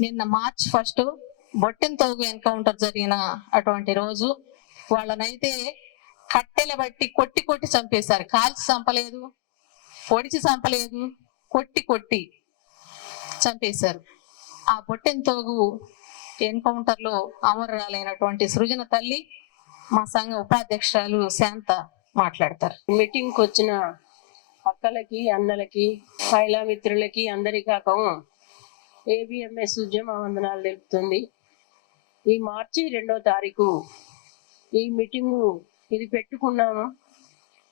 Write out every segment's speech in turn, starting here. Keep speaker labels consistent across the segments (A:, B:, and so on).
A: నిన్న March first బొట్టిన తోగు ఎన్కౌంటర్ జరిగిన అటువంటి రోజు వాళ్ళనైతే కట్టెల బట్టి కొట్టి కొట్టి చంపేశారు. కాల్చి చంపలేదు పొడిచి చంపలేదు కొట్టి కొట్టి చంపేశారు. ఆ బొట్టెన్ తోగు ఎన్కౌంటర్లో అమరురాలైనటువంటి సృజన తల్లి మా సంఘ ఉపాధ్యక్షురాలు శాంత మాట్లాడతారు.
B: మీటింగ్కి వచ్చిన అక్కలకి అన్నలకి మహిళా మిత్రులకి అందరికాక ఏబిఎంఎస్ ఉద్యమ వందనాలు తెలుపుతుంది. ఈ మార్చి రెండో తారీఖు ఈ మీటింగు ఇది పెట్టుకున్నాము.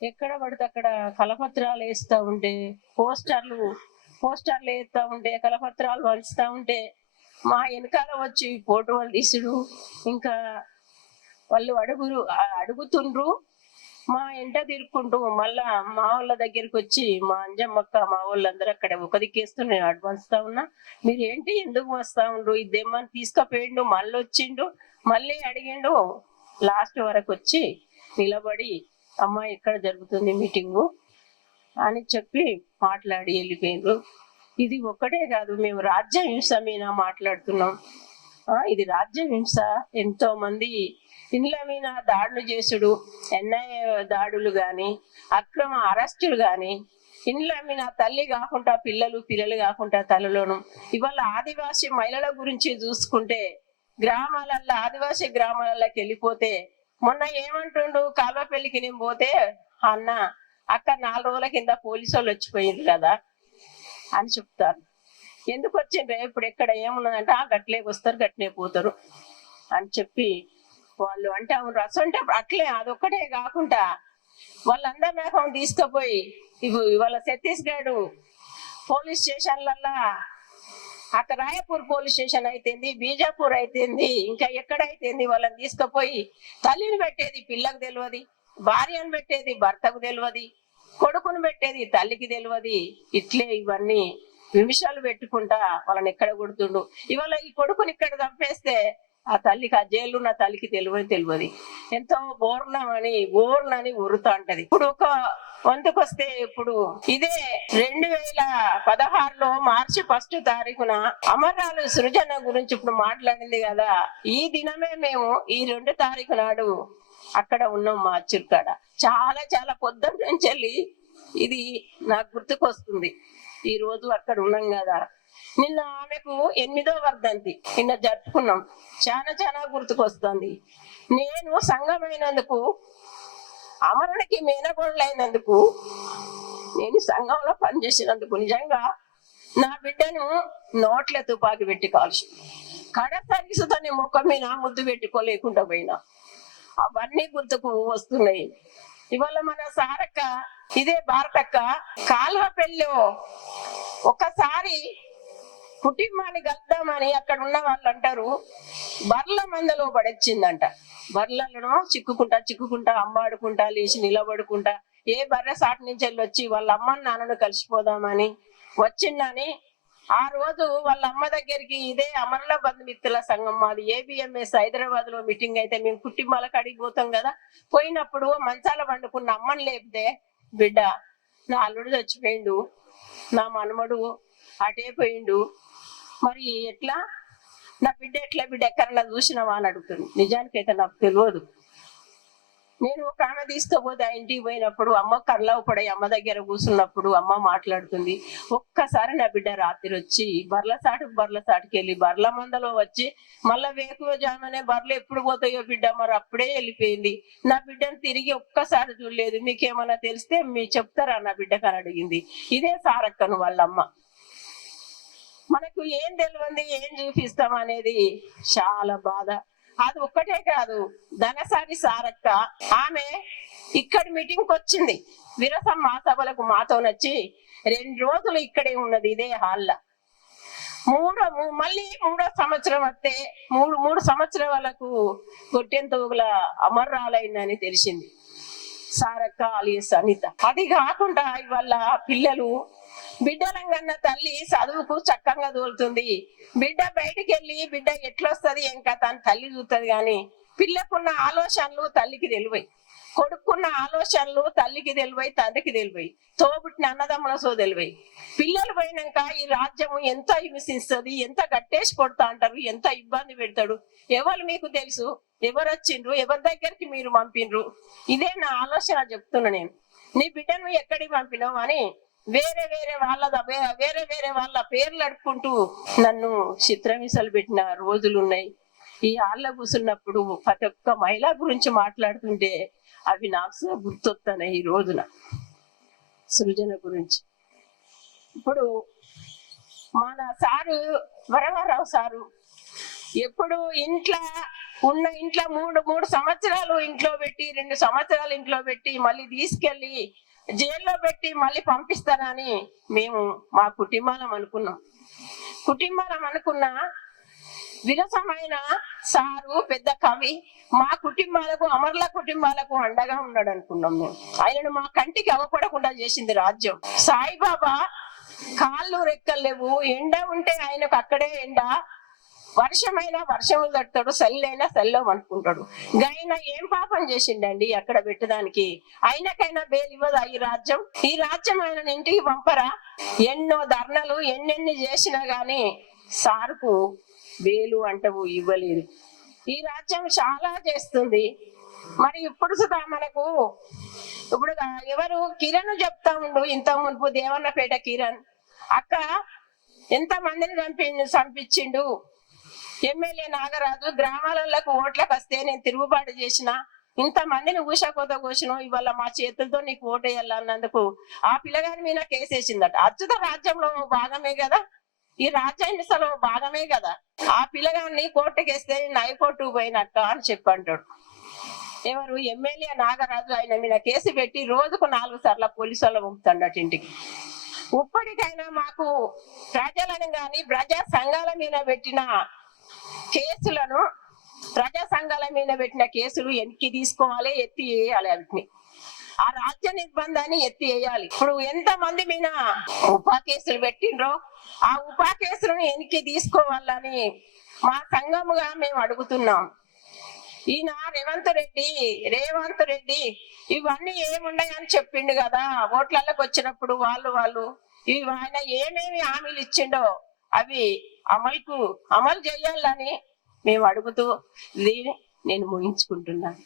B: ఎక్కడ పడితే అక్కడ కలపత్రాలు వేస్తూ ఉంటే పోస్టర్లు పోస్టర్లు వేస్తూ ఉంటే కలపత్రాలు పంచుతూ ఉంటే మా వెనకాల వచ్చి ఫోటోలు తీసుడు. ఇంకా వాళ్ళు అడుగురు అడుగుతుండ్రు. మా ఎంట తిరుక్కుంటూ మళ్ళా మా వాళ్ళ దగ్గరికి వచ్చి మా అంజమ్మక్క మా వాళ్ళందరూ అక్కడ ఒక దిక్కేస్తూ నేను అడ్వాన్స్తా ఉన్నా. మీరు ఏంటి ఎందుకు వస్తా ఉండ్రు? ఇదేమని తీసుకుపోయిండు మళ్ళీ వచ్చిండు మళ్ళీ అడిగిండు. లాస్ట్ వరకు వచ్చి నిలబడి అమ్మ ఎక్కడ జరుగుతుంది మీటింగు? అని చెప్పి మాట్లాడి వెళ్ళిపోయిండ్రు. ఇది ఒక్కటే కాదు మేము రాజ్య హింస మీద మాట్లాడుతున్నాం. ఇది రాజ్య హింస ఎంతో మంది ఇండ్ల మీద దాడులు చేసుడు ఎన్ఐఏ దాడులు గాని అక్రమ అరెస్టులు గాని ఇండ్ల మీద తల్లి కాకుండా పిల్లలు పిల్లలు కాకుండా తల్లిలోను. ఇవాళ ఆదివాసీ మహిళల గురించి చూసుకుంటే గ్రామాలల్లో ఆదివాసీ గ్రామాలలోకి వెళ్ళిపోతే మొన్న ఏమంటుండు కాల్వపల్లికి నేను పోతే అన్న అక్క నాలుగు రోజుల కింద పోలీసు వాళ్ళు వచ్చిపోయింది కదా అని చెప్తాను ఎందుకు వచ్చిండ్రే? ఇప్పుడు ఎక్కడ ఏమున్నదంటే ఆ గట్లే వస్తారు గట్లే పోతారు అని చెప్పి వాళ్ళు అంటే అవును రసం అంటే అట్లే అదొక్కటే కాకుండా వాళ్ళందరి మేకం తీసుకుపోయి ఇవి ఇవాళ ఛత్తీస్గఢ్ పోలీస్ స్టేషన్లల్లా అక్కడ రాయపూర్ పోలీస్ స్టేషన్ అయితేంది బీజాపూర్ అయితేంది ఇంకా ఎక్కడైతేంది వాళ్ళని తీసుకుపోయి తల్లిని పెట్టేది పిల్లకు తెలియదు భార్యను పెట్టేది భర్తకు తెలియదు కొడుకును పెట్టేది తల్లికి తెలియదు ఇట్లే ఇవన్నీ నిమిషాలు పెట్టుకుంటా వాళ్ళని ఎక్కడ కొడుతుండు? ఇవాళ ఈ కొడుకుని ఇక్కడ చంపేస్తే ఆ తల్లికి ఆ జైలు తల్లికి తెలియదు తెలియదు. ఎంతో బోర్ణమని బోర్ణని ఉరుతా ఉంటది. ఇప్పుడు ఒక వంతుకొస్తే ఇప్పుడు ఇదే రెండు వేల పదహారులో మార్చి ఫస్ట్ తారీఖున అమరాలు సృజన గురించి ఇప్పుడు మాట్లాడింది కదా. ఈ దినమే మేము ఈ రెండు తారీఖు నాడు అక్కడ ఉన్నాం మా చిరుకాడ చాలా చాలా పొద్దున్న నుంచి వెళ్ళి ఇది నాకు గుర్తుకొస్తుంది. ఈ రోజు అక్కడ ఉన్నాం కదా. నిన్న ఆమెకు ఎనిమిదో వర్ధంతి. నిన్న జరుపుకున్నాం. చాలా చాలా గుర్తుకొస్తుంది. నేను సంఘమైనందుకు అమరునికి మేనగోళ్ళైనందుకు నేను సంఘంలో పనిచేసినందుకు నిజంగా నా బిడ్డను నోట్ల తుపాకి పెట్టి కాల్చి. కడసారి సుతని ముఖం మీద ముద్దు పెట్టుకోలేకుండా పోయినా. అవన్నీ గుర్తుకు వస్తున్నాయి. ఇవాళ మన సారక్క ఇదే భారతక్క కాల్వ పెళ్ళో ఒక్కసారి కుటుంబాన్ని కలుద్దామని అక్కడ ఉన్న వాళ్ళు అంటారు బర్ల మందలో పడొచ్చిందంట. బర్లను చిక్కుకుంటా చిక్కుకుంటా అమ్మాడుకుంటా లేచి నిలబడుకుంటా ఏ బర్రె సాటి నుంచి వెళ్ళి వచ్చి వాళ్ళ అమ్మ నాన్నను కలిసిపోదామని వచ్చిందని ఆ రోజు వాళ్ళ అమ్మ దగ్గరికి ఇదే అమరుల బంధుమిత్రుల సంఘం మాది ఏబిఎంఎస్ హైదరాబాద్లో మీటింగ్ అయితే మేము కుటుంబాల అడిగిపోతాం కదా. పోయినప్పుడు మంచాల పండుకున్న అమ్మని లేపితే బిడ్డ నా అల్లుడు చచ్చిపోయిండు నా మనమడు అటే పోయిండు మరి ఎట్లా? నా బిడ్డ ఎట్లా బిడ్డ ఎక్కడన్నా చూసినావా అని అడుగుతుంది. నిజానికైతే నాకు తెలియదు. నేను ఒక ఆమె తీసుకుపోతే ఆ ఇంటికి పోయినప్పుడు అమ్మ కర్లవు పడే అమ్మ దగ్గర కూర్చున్నప్పుడు అమ్మ మాట్లాడుతుంది. ఒక్కసారి నా బిడ్డ రాత్రి వచ్చి బర్లసాటు బర్లసాటుకి వెళ్ళి బర్ల మందలో వచ్చి మళ్ళా వేకువ జామనే బర్రెలు ఎప్పుడు పోతాయో బిడ్డ మరి అప్పుడే వెళ్ళిపోయింది. నా బిడ్డను తిరిగి ఒక్కసారి చూడలేదు. మీకేమన్నా తెలిస్తే మీ చెప్తారా నా బిడ్డకు అని అడిగింది. ఇదే సారక్కను వాళ్ళమ్మ. మనకు ఏం తెలియంది ఏం చూపిస్తాం అనేది చాలా బాధ. అది ఒక్కటే కాదు ధనసారి సారక్క ఆమె ఇక్కడ మీటింగ్ వచ్చింది. విరసం మా సభలకు మాతో నచ్చి రెండు రోజులు ఇక్కడే ఉన్నది ఇదే హాల్లో. మూడో మూ- మళ్ళీ మూడో సంవత్సరం వస్తే మూడు మూడు సంవత్సరాలకు వాళ్ళకు అమర్రాలైందని తెలిసింది. సారక్క అలియస్ అనిత అది కాకుండా ఇవాళ పిల్లలు బిడ్డలంగన్న తల్లి చదువుకు చక్కగా తోలుతుంది. బిడ్డ బయటికి వెళ్ళి బిడ్డ ఎట్లొస్తది ఇంకా తన తల్లి చూస్తుంది కానీ పిల్లకున్న ఆలోచనలు తల్లికి తెలివై. కొడుకున్న ఆలోచనలు తల్లికి తెలివై తండ్రికి తెలివై. తోబుట్టిన అన్నదమ్ములసో తెలివై. పిల్లలు పోయినాక ఈ రాజ్యం ఎంత హింసిస్తుంది ఎంత గట్టేసి కొడతా అంటారు ఎంత ఇబ్బంది పెడతాడు. ఎవరు మీకు తెలుసు? ఎవరు వచ్చిండ్రు ఎవరి దగ్గరికి మీరు పంపిండ్రు ఇదే నా ఆలోచన చెప్తున్నా నేను. నీ బిడ్డను ఎక్కడికి పంపినావు అని వేరే వేరే వాళ్ళ వేరే వేరే వాళ్ళ పేర్లు అడుక్కుంటూ నన్ను చిత్రమిసలు పెట్టిన రోజులు ఉన్నాయి. ఈ ఆళ్ళ కూసున్నప్పుడు ప్రతి ఒక్క మహిళ గురించి మాట్లాడుతుంటే అవి నాకు సో గుర్తొస్తున్నాయి ఈ రోజున. సృజన గురించి. ఇప్పుడు మన సారు వరవరరావు సారు ఎప్పుడు ఇంట్లో ఉన్న ఇంట్లో మూడు మూడు సంవత్సరాలు ఇంట్లో పెట్టి రెండు సంవత్సరాలు ఇంట్లో పెట్టి మళ్ళీ తీసుకెళ్ళి జైల్లో పెట్టి మళ్ళీ పంపిస్తారని మేము మా కుటుంబాలం అనుకున్నాం. కుటుంబాలం అనుకున్న విరసమైన సారు పెద్ద కవి మా కుటుంబాలకు అమర్ల కుటుంబాలకు అండగా ఉన్నాడు అనుకున్నాం మేము. ఆయనను మా కంటికి అవ్వపడకుండా చేసింది రాజ్యం. సాయిబాబా కాళ్ళు రెక్కలు లేవు ఎండ ఉంటే ఆయనకు అక్కడే ఎండ వర్షమైనా వర్షము తడతాడు సల్లైనా సల్లం అనుకుంటాడు గైనా ఏం పాపం చేసిండండి అక్కడ పెట్టడానికి? అయినకైనా బేలు ఇవ్వదా ఈ రాజ్యం? ఈ రాజ్యం ఆయన ఇంటికి పంపరా? ఎన్నో ధర్నలు ఎన్నెన్ని చేసినా గాని సార్కు బేలు అంటవు ఇవ్వలేదు. ఈ రాజ్యం చాలా చేస్తుంది. మరి ఇప్పుడు సుధా మనకు ఇప్పుడు ఎవరు? కిరణ్ చెప్తా ఉండు ఇంత మునుపు దేవన్నపేట కిరణ్. అక్క ఎంత మందిని చంపి చంపించిండు? ఎమ్మెల్యే నాగరాజు గ్రామాలకు ఓట్లకు వస్తే నేను తిరుగుబాటు చేసిన ఇంత మందిని ఊషకోత కోసిన ఇవాళ మా చేతులతో నీకు ఓటు వేయాలన్నందుకు ఆ పిల్లగాని మీద కేసేసిందట అచ్యుత రాజ్యంలో భాగమే కదా. ఈ రాజ్యాహింసలో భాగమే కదా. ఆ పిల్లగాన్ని కోర్టుకేస్తే నేను హైకోర్టు పోయినట్ట అని చెప్పంటాడు. ఎవరు? ఎమ్మెల్యే నాగరాజు ఆయన మీద కేసు పెట్టి రోజుకు నాలుగు సార్లు పోలీసు వాళ్ళు పంపుతాడట ఇంటికి. ఇప్పటికైనా మాకు ప్రజలను కానీ ప్రజా సంఘాల మీద పెట్టిన కేసులను ప్రజా సంఘాల మీద పెట్టిన కేసులు ఎన్నికి తీసుకోవాలి ఎత్తి వేయాలి వాటిని. ఆ రాజ్య నిర్బంధాన్ని ఎత్తి వేయాలి. ఇప్పుడు ఎంత మంది మీద ఉపా కేసులు పెట్టిండ్రో ఆ ఉపా కేసులను ఎన్నికి తీసుకోవాలని మా సంఘముగా మేము అడుగుతున్నాం. ఈయన రేవంత్ రెడ్డి రేవంత్ రెడ్డి ఇవన్నీ ఏమున్నాయని చెప్పిండు కదా. ఓట్లలోకి వచ్చినప్పుడు వాళ్ళు వాళ్ళు ఇవి ఆయన ఏమేమి హామీలు ఇచ్చిండో అవి అమలుకు అమలు చేయాలని మేము అడుగుతూ దీన్ని నేను ముగించుకుంటున్నాను.